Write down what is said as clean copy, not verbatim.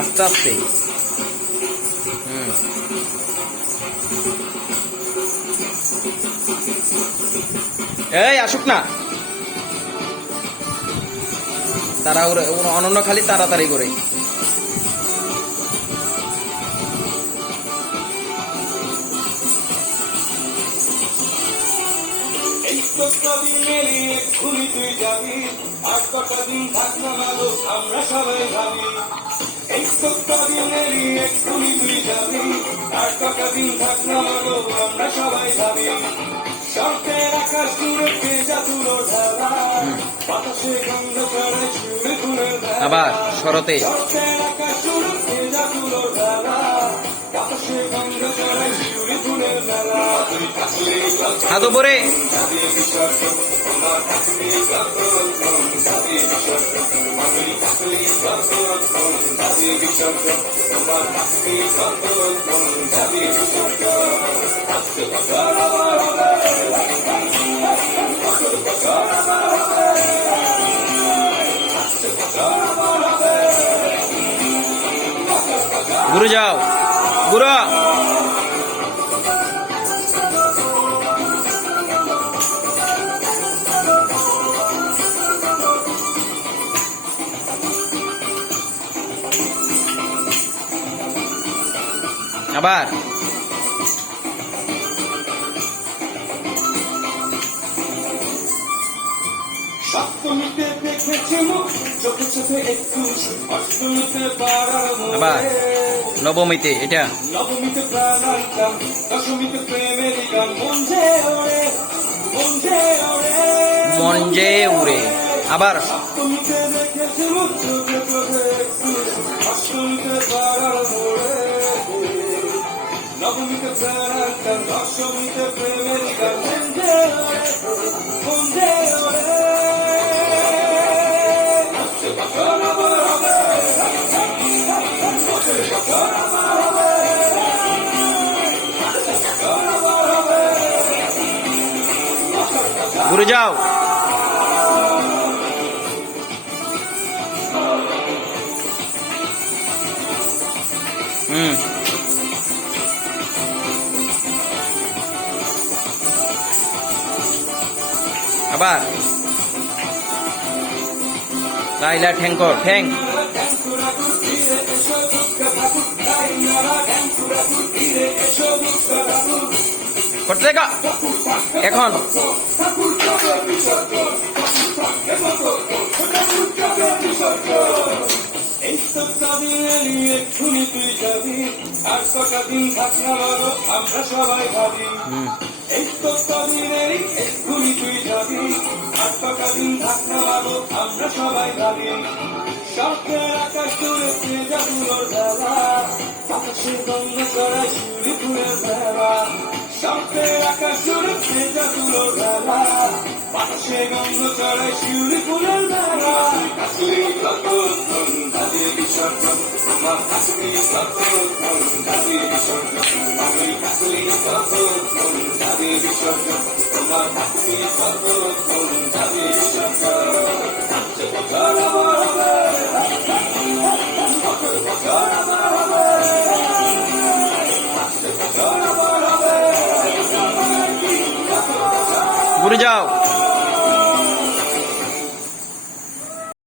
আস্তে আস্তে। এই আসুক না, তারা অনন্য খালি তাড়াতাড়ি করে। আমরা সবাই ভাবি এই দিনেরই এক্ষুনি তুই যাবি, আর কটা দিন থাক না মাগো আমরা সবাই ভাবি। শর্তের আকাশ জুড়ে ভেজা তুলো ধারা, বাতাসে গন্ধ ছড়ায় শিউলি ফুলের ধারা। আবার শরতে শর্তের আকাশ জুড়ে ভেজা তুলো ধারা, বাতাসে গন্ধ ছড়ায় শিউলি ফুলের ধারা। তুই থাকলে হাত উপরে। ঘুরে যাও, ঘুরো। আবার সপ্তমীতে দেখেছি মুখ চোখে চোখে একটু, অষ্টমীতে পাড়ার আবার নবমীতে এটা, নবমীতে প্রাণার গান, দশমীতে প্রেমের গান। মন যে ওরে, মন যে ওরে, মন যে উড়ে। আবার সপ্তমীতে দেখেছি মুখ চোখে চোখে একটু, অষ্টমীতে পাড়ার মোড়ে। নবমীতে প্রাণার গান, দশমীতে প্রেমের গান। মন যে ওরে, মন যে ওরে। ঘুরে যাও। আবার লাইলা ঠ্যাং কর, ঠ্যাং করতে দেখা এখন। এই এক্ষুনি তুই যাবি, আর কটা দিন থাক না বাবু আমরা সবাই ভাবি। এই দিনেরই এক্ষুনি তুই যাবি, আর কটা দিন থাক না বাবু আমরা সবাই ভাবি। শর্তের আকাশ জুড়ে ভেজা তুলোর ধারা, বাতাসের গন্ধ ছড়ায় শিউলি ফুলের ধারা। শর্তের আকাশ জুড়ে ভেজা তুলোর ধারা, বাতাসে গন্ধ ছড়ায় শিউলি ফুলের ধারা। আসলে কতক্ষণ ভাবে বিসর্জন, আমার আসলে কতক্ষণ ভাবে বিসর্জন, আমি আসলে কতক্ষণ ভাবে বিসর্জন, আমার আসলে কতক্ষণ ভাবে বিসর্জন। ঘুরে যাও।